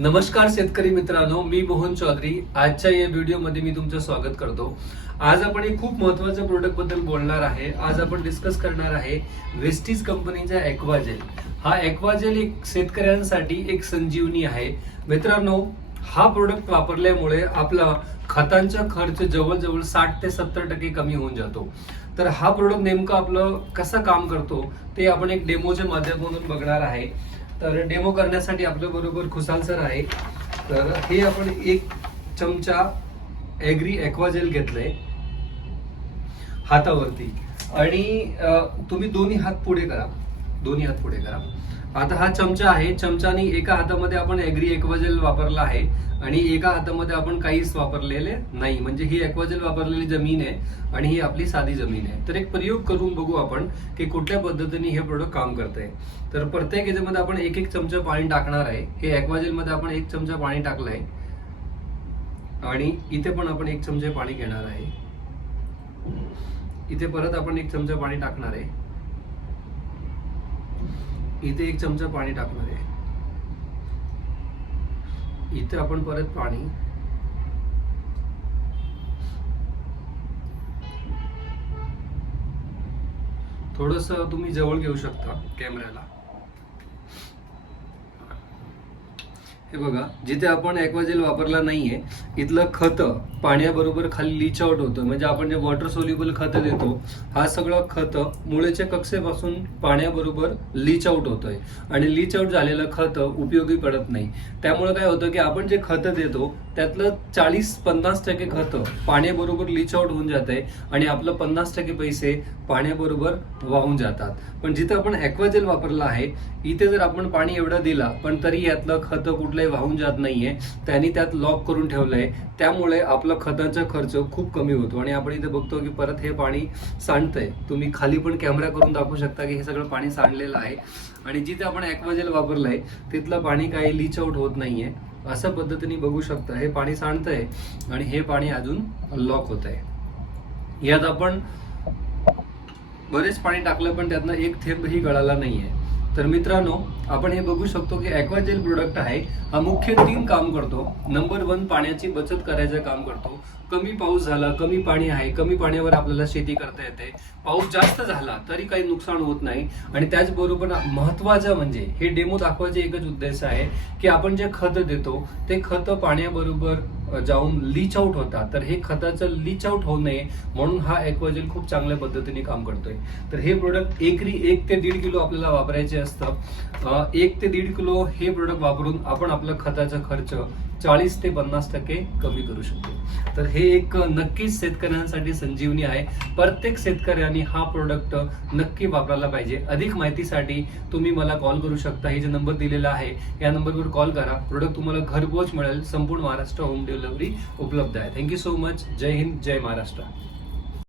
नमस्कार शेतकरी मित्रांनो मी मोहन चौधरी. आजच्या या व्हिडिओमध्ये मी तुमचं स्वागत करतो. आज आपण एक खूप महत्त्वाच्या प्रोडक्टबद्दल बोलणार आहे. आज आपण डिस्कस करणार आहे वेस्टीज कंपनीचा एक्वाजेल हा एक्वाजेल एक शेतकऱ्यांसाठी एक संजीवनी आहे. मित्रांनो हा प्रोडक्ट वापरल्यामुळे आपला खतांचा खर्च जवळजवळ साठ ते सत्तर टक्के कमी होऊन जातो. तर हा प्रोडक्ट नेमकं आपलं कसं काम करतो ते आपण एक डेमोच्या माध्यमातून बघणार आहे. तर डेमो करण्यासाठी आपल्या बरोबर खुशाल सर आहे. तर हे आपण एक चमचा ॲग्री ॲक्वाजेल घेतलंय. हातावरती. आणि तुम्ही दोन्ही हात पुढे करा. दोन्ही हात पुढे करा. आता हा चमचा आहे. चमचाने एका हातामध्ये आपण ॲग्री एक्वाजेल वापरला आहे आणि एका हातामध्ये आपण काहीच वापरलेले नाही. म्हणजे ही एक्वाजेल वापरलेली जमीन आहे आणि ही आपली साधी जमीन आहे. तर एक प्रयोग करून बघू आपण की कुठल्या पद्धतीने हे प्रोडक्ट काम करते तर प्रत्येक याच्यामध्ये आपण एक एक चमचा पाणी टाकणार आहे. हे ॲक्वाजेल मध्ये आपण एक चमचा पाणी टाकलंय. आणि इथे पण आपण एक चमचे पाणी घेणार आहे. इथे परत आपण एक चमचा पाणी टाकणार आहे. इथे एक चमचा पाणी टाकणार आहे. इथे आपण परत पाणी. थोडस तुम्ही जवळ घेऊ शकता कॅमेऱ्याला. हे बघा जिथे आपण ॲक्वाजेल वापरला नाहीये इथलं खत पाण्याबरोबर खाली लीच आउट होतं. म्हणजे आपण जे वॉटर सोल्युबल खत देतो हा सगळं खत मुळेच्या कक्षेपासून पाण्याबरोबर लीच आउट होतोय. आणि लीच आउट झालेलं खत उपयोगी पडत नाही. त्यामुळे काय होतं की आपण जे खत देतो त्यातलं चाळीस पन्नास टक्के खत पाण्याबरोबर लीच आउट होऊन जात आहे आणि आपलं पन्नास टक्के पैसे पाण्याबरोबर वाहून जातात. पण जिथं आपण ॲक्वाजेल वापरला आहे इथे जर आपण पाणी एवढं दिला पण तरी यातलं खत कुठलाही वाहून जात नाहीये. त्यांनी त्यात लॉक करून ठेवलंय. त्यामुळे आपला खतांचा खर्च खूप कमी होतो. आणि आपण इथे बघतो की परत हे पाणी सांडतंय. तुम्ही खाली पण कॅमेरा करून दाखवू शकता की हे सगळं पाणी सांडलेलं आहे. आणि जिथे आपण ॲक्वाजेल वापरलंय तिथलं पाणी काही लीच आउट होत नाहीये. अशा पद्धतीने बघू शकता. हे पाणी सांडतंय आणि हे पाणी अजून लॉक होत आहे यात आपण बरेच पाणी टाकलं पण त्यातनं एक थेंबही गळाला नाहीये. तर मित्रांनो आपण हे बघू शकतो की ॲक्वाजेल प्रोडक्ट आहे. हा मुख्य तीन काम करतो. नंबर वन पाण्याची बचत करायचं काम करतो. कमी पाऊस झाला कमी पाणी आहे. कमी पाण्यावर आपल्याला शेती करता येते. पाऊस जास्त झाला तरी काही नुकसान होत नाही. आणि त्याचबरोबर महत्वाचं म्हणजे हे डेमो दाखवायचे एकच उद्देश आहे की आपण जे खत देतो ते खत पाण्याबरोबर जाऊन लीच आउट होतात. तर हे खताचं लीच आउट होऊ नये म्हणून हा ॲक्वाजेल खूप चांगल्या पद्धतीने काम करतोय. तर हे प्रोडक्ट एकरी एक ते दीड किलो आपल्याला वापरायचे असतं. एक ते दीड किलो हे प्रोडक्ट वापरून आपण आपला खताचा खर्च चाळीस ते पन्नास टक्के कमी करू शकतो. तर हे एक नक्कीच शेतकऱ्यांसाठी संजीवनी आहे. प्रत्येक शेतकऱ्यांनी हा प्रोडक्ट नक्की वापरायला पाहिजे. अधिक माहितीसाठी तुम्ही मला कॉल करू शकता. हे जे नंबर दिलेला आहे या नंबरवर कॉल करा. प्रोडक्ट तुम्हाला घरपोच मिळेल. संपूर्ण महाराष्ट्र होम डिलिव्हरी उपलब्ध आहे. थँक्यू सो मच जय हिंद जय महाराष्ट्र.